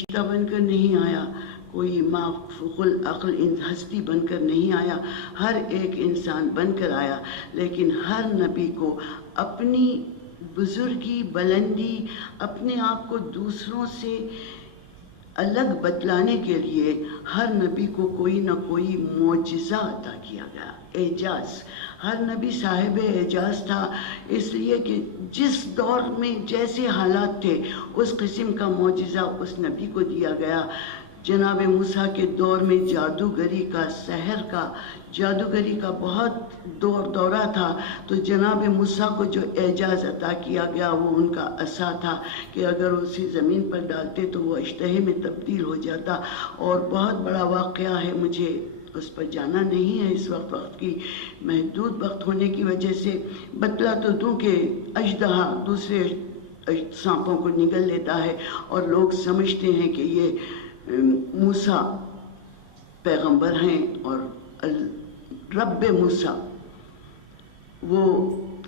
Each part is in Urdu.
فرشتہ بن کر نہیں آیا، کوئی مافوق العقل ہستی بن کر نہیں آیا، ہر ایک انسان بن کر آیا، لیکن ہر نبی کو اپنی بزرگی، بلندی، اپنے آپ کو دوسروں سے الگ بتلانے کے لیے ہر نبی کو کوئی نہ کوئی معجزہ عطا کیا گیا، اعجاز۔ ہر نبی صاحب اعجاز تھا، اس لیے کہ جس دور میں جیسے حالات تھے اس قسم کا معجزہ اس نبی کو دیا گیا۔ جناب موسیٰ کے دور میں جادوگری کا، سحر کا، جادوگری کا بہت دورہ تھا، تو جناب موسیٰ کو جو اعجاز عطا کیا گیا وہ ان کا عصا تھا کہ اگر اسے زمین پر ڈالتے تو وہ اشتہے میں تبدیل ہو جاتا۔ اور بہت بڑا واقعہ ہے، مجھے اس پر جانا نہیں ہے اس وقت کی محدود وقت ہونے کی وجہ سے، بتلا تو دوں کہ اژدہا دوسرے سانپوں کو نگل لیتا ہے اور لوگ سمجھتے ہیں کہ یہ موسیٰ پیغمبر ہیں اور رب موسیٰ وہ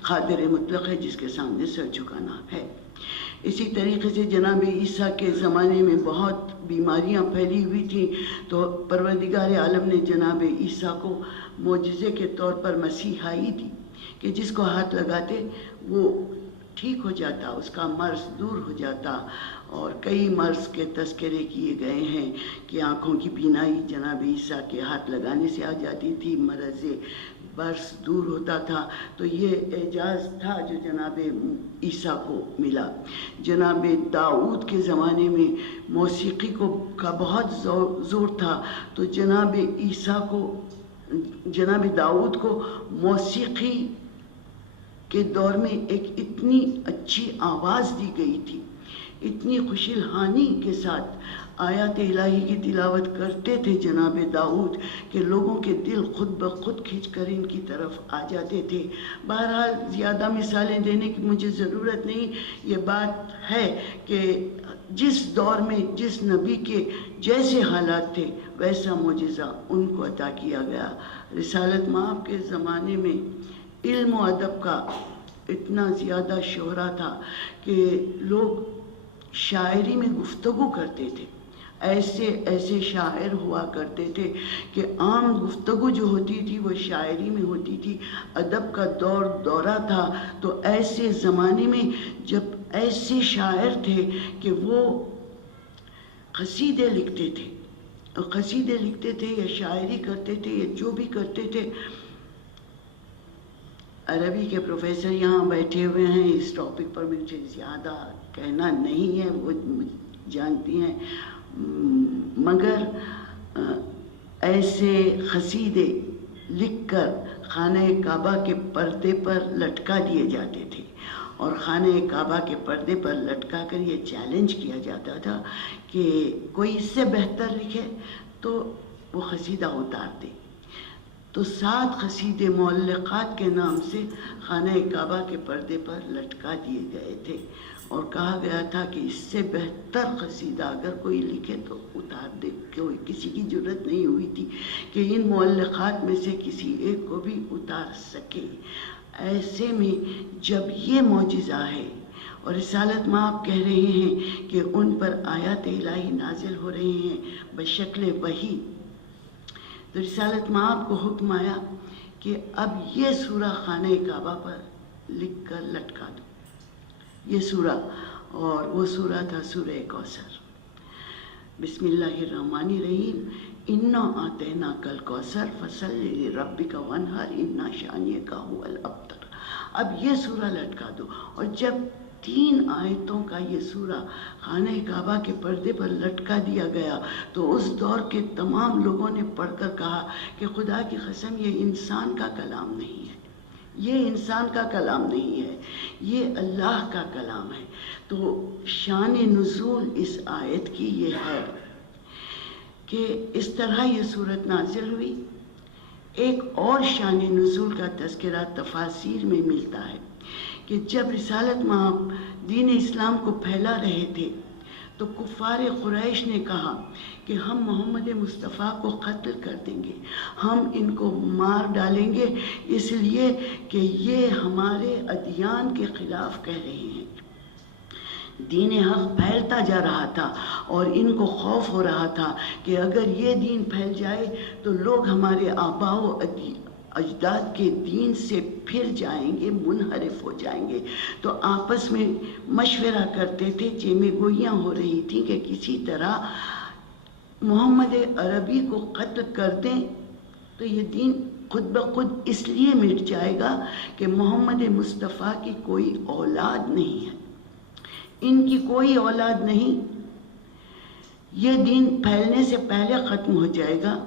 قادر مطلق ہے جس کے سامنے سر جھکانا ہے۔ اسی طریقے سے جناب عیسیٰ کے زمانے میں بہت بیماریاں پھیلی ہوئی تھیں، تو پروردگار عالم نے جناب عیسیٰ کو معجزے کے طور پر مسیحائی دی کہ جس کو ہاتھ لگاتے وہ ٹھیک ہو جاتا، اس کا مرض دور ہو جاتا۔ اور کئی مرض کے تذکرے کیے گئے ہیں کہ آنکھوں کی بینائی جناب عیسیٰ کے ہاتھ لگانے سے آ جاتی تھی، مرض برس دور ہوتا تھا۔ تو یہ اعجاز تھا جو جناب عیسیٰ کو ملا۔ جناب داؤد کے زمانے میں موسیقی کا بہت زور تھا، تو جناب داؤد کو موسیقی کے دور میں ایک اتنی اچھی آواز دی گئی تھی، اتنی خوش الحانی کے ساتھ آیات الہی کی تلاوت کرتے تھے جناب داؤد کہ لوگوں کے دل خود بخود کھنچ کر ان کی طرف آ جاتے تھے۔ بہرحال زیادہ مثالیں دینے کی مجھے ضرورت نہیں، یہ بات ہے کہ جس دور میں جس نبی کے جیسے حالات تھے ویسا معجزہ ان کو عطا کیا گیا۔ رسالت مآب کے زمانے میں علم و ادب کا اتنا زیادہ شہرہ تھا کہ لوگ شاعری میں گفتگو کرتے تھے، ایسے شاعر ہوا کرتے تھے کہ عام گفتگو جو ہوتی تھی وہ شاعری میں ہوتی تھی۔ ادب کا دورہ تھا، تو ایسے زمانے میں جب ایسے شاعر تھے کہ وہ قصیدے لکھتے تھے یا شاعری کرتے تھے یا جو بھی کرتے تھے۔ عربی کے پروفیسر یہاں بیٹھے ہوئے ہیں، اس ٹاپک پر مجھے زیادہ کہنا نہیں ہے، وہ جانتی ہیں، مگر ایسے قصیدے لکھ کر خانہ کعبہ کے پردے پر لٹکا دیے جاتے تھے، اور خانہ کعبہ کے پردے پر لٹکا کر یہ چیلنج کیا جاتا تھا کہ کوئی اس سے بہتر لکھے تو وہ قصیدہ اتار دے۔ تو 7 قصیدے معلقات کے نام سے خانہ کعبہ کے پردے پر لٹکا دیے گئے تھے، اور کہا گیا تھا کہ اس سے بہتر قصیدہ اگر کوئی لکھے تو اتار دے۔ کسی کی جرت نہیں ہوئی تھی کہ ان معلقات میں سے کسی ایک کو بھی اتار سکے۔ ایسے میں جب یہ معجزہ ہے اور رسالت مآب کہہ رہے ہیں کہ ان پر آیات الہی نازل ہو رہے ہیں بشکل وحی، تو رسالت مآب کو حکم آیا کہ اب یہ سورہ خانہ کعبہ پر لکھ کر لٹکا دو، یہ سورہ، اور وہ سورہ تھا سورہ کوثر۔ بسم اللہ الرحمن الرحیم، انا اعطیناک الکوثر فصلی لربک وانحر ان شانئک ھو الابتر۔ اب یہ سورہ لٹکا دو، اور جب 3 آیتوں کا یہ سورہ خانہ کعبہ کے پردے پر لٹکا دیا گیا تو اس دور کے تمام لوگوں نے پڑھ کر کہا کہ خدا کی قسم یہ انسان کا کلام نہیں ہے، یہ انسان کا کلام نہیں ہے، یہ اللہ کا کلام ہے۔ تو شان نزول اس آیت کی یہ ہے کہ اس طرح یہ صورت نازل ہوئی۔ ایک اور شان نزول کا تذکرہ تفاسیر میں ملتا ہے کہ جب رسالت مآب دین اسلام کو پھیلا رہے تھے تو کفار قریش نے کہا کہ ہم محمد مصطفیٰ کو قتل کر دیں گے، ہم ان کو مار ڈالیں گے، اس لیے کہ یہ ہمارے ادیان کے خلاف کہہ رہے ہیں۔ دین حق پھیلتا جا رہا تھا اور ان کو خوف ہو رہا تھا کہ اگر یہ دین پھیل جائے تو لوگ ہمارے آباء و اجداد کے دین سے پھر جائیں گے، منحرف ہو جائیں گے۔ تو آپس میں مشورہ کرتے تھے، چیمے گوئیاں ہو رہی تھیں کہ کسی طرح محمد عربی کو قتل کر دیں تو یہ دین خود بخود اس لیے مٹ جائے گا کہ محمد مصطفیٰ کی کوئی اولاد نہیں ہے، ان کی کوئی اولاد نہیں، یہ دین پھیلنے سے پہلے ختم ہو جائے گا،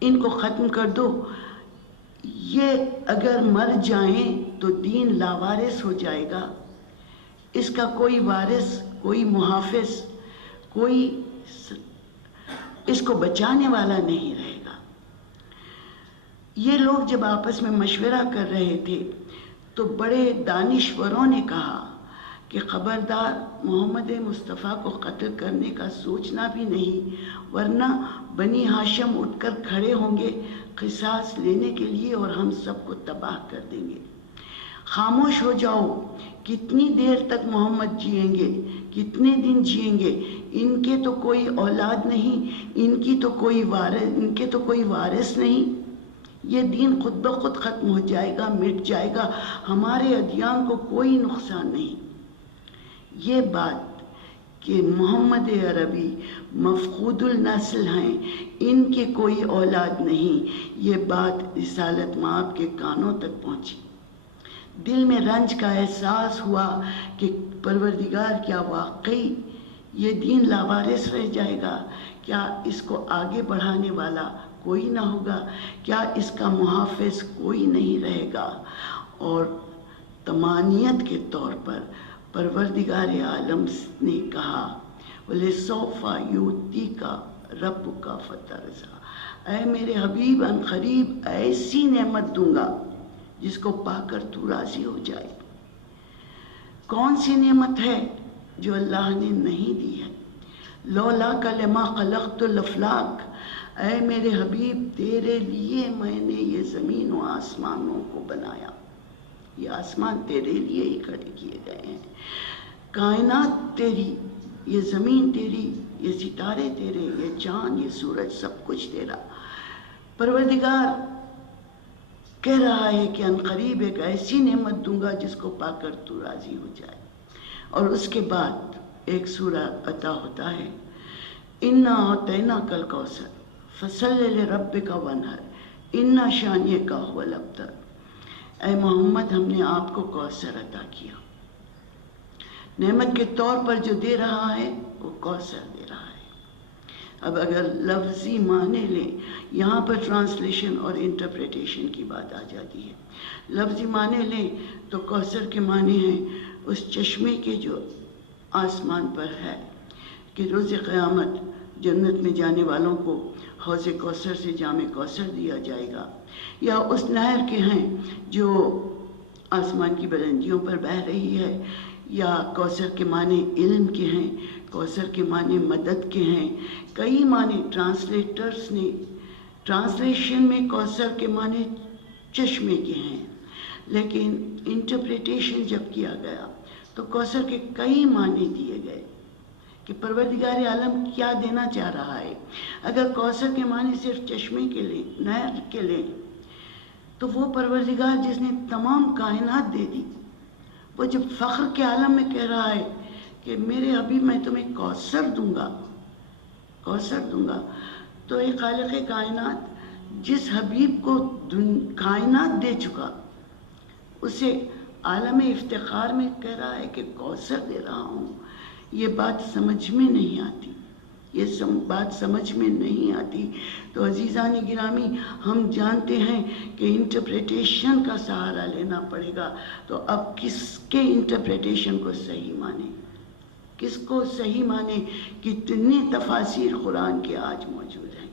ان کو ختم کر دو۔ یہ اگر مر جائیں تو دین لاوارث ہو جائے گا، اس کا کوئی وارث، کوئی محافظ، کوئی اس کو بچانے والا نہیں رہے گا۔ یہ لوگ جب آپس میں مشورہ کر رہے تھے تو بڑے دانشوروں نے کہا کہ خبردار، محمد مصطفیٰ کو قتل کرنے کا سوچنا بھی نہیں، ورنہ بنی ہاشم اٹھ کر کھڑے ہوں گے قصاص لینے کے لیے اور ہم سب کو تباہ کر دیں گے۔ خاموش ہو جاؤ، کتنی دیر تک محمد جئیں گے، کتنے دن جئیں گے، ان کے تو کوئی اولاد نہیں، ان کے تو کوئی وارث نہیں، یہ دین خود بخود ختم ہو جائے گا، مٹ جائے گا، ہمارے ادیان کو کوئی نقصان نہیں۔ یہ بات کہ محمد عربی مفقود النسل ہیں، ان کے کوئی اولاد نہیں، یہ بات رسالت مآب کے کانوں تک پہنچی۔ دل میں رنج کا احساس ہوا کہ پروردگار، کیا واقعی یہ دین لاوارث رہ جائے گا؟ کیا اس کو آگے بڑھانے والا کوئی نہ ہوگا؟ کیا اس کا محافظ کوئی نہیں رہے گا؟ اور طمانیت کے طور پر پروردگار عالم نے کہا، وَلِسَوْفَ يُؤْتِيكَ رَبُّكَ فَتَرْضَىٰ، اے میرے حبیب ان قریب ایسی نعمت دوں گا جس کو پا کر تو راضی ہو جائے۔ کون سی نعمت ہے جو اللہ نے نہیں دی ہے؟ لولاک لما خلقت الافلاک، اے میرے حبیب تیرے لیے میں نے یہ زمین و آسمانوں کو بنایا، یہ آسمان تیرے لیے ہی کھڑے کیے گئے ہیں، کائنات تیری، یہ زمین تیری، یہ ستارے تیرے، یہ چاند، یہ سورج، سب کچھ تیرا۔ پروردگار کہہ رہا ہے کہ ان قریب ایک ایسی نعمت دوں گا جس کو پا کر تو راضی ہو جائے۔ اور اس کے بعد ایک سورہ عطا ہوتا ہے، اِنَّا أَعْطَيْنَاكَ الْكَوْثَرَ فَصَلِّ لِرَبِّكَ وَانْحَرْ إِنَّ شَانِئَكَ هُوَ الْأَبْتَرُ، اے محمد ہم نے آپ کو کوثر عطا کیا، نعمت کے طور پر جو دے رہا ہے وہ کوثر دے رہا ہے۔ اب اگر لفظی معنی لیں، یہاں پر ٹرانسلیشن اور انٹرپریٹیشن کی بات آ جاتی ہے۔ لفظی معنی لیں تو کوثر کے معنی ہیں اس چشمے کے جو آسمان پر ہے، کہ روز قیامت جنت میں جانے والوں کو حوض کوثر سے جام کوثر دیا جائے گا، یا اس نہر کے ہیں جو آسمان کی بلندیوں پر بہہ رہی ہے، یا کوثر کے معنی علم کے ہیں، کوثر کے معنی مدد کے ہیں، کئی معنی ٹرانسلیٹرز نے ٹرانسلیشن میں کوثر کے معنی چشمے کے ہیں، لیکن انٹرپریٹیشن جب کیا گیا تو کوثر کے کئی معنی دیے گئے کہ پروردگار عالم کیا دینا چاہ رہا ہے۔ اگر کوثر کے معنی صرف چشمے کے لیں، نہر کے لیں، تو وہ پروردگار جس نے تمام کائنات دے دی، وہ جب فخر کے عالم میں کہہ رہا ہے کہ میرے حبیب میں تمہیں کوثر دوں گا، کوثر دوں گا، تو ایک خالق کائنات جس حبیب کو کائنات دے چکا، اسے عالم افتخار میں کہہ رہا ہے کہ کوثر دے رہا ہوں، یہ بات سمجھ میں نہیں آتی، یہ بات سمجھ میں نہیں آتی۔ تو عزیزان گرامی، ہم جانتے ہیں کہ انٹرپریٹیشن کا سہارا لینا پڑے گا، تو اب کس کے انٹرپریٹیشن کو صحیح مانے، کس کو صحیح مانے؟ کتنی تفاسیر قرآن کے آج موجود ہیں،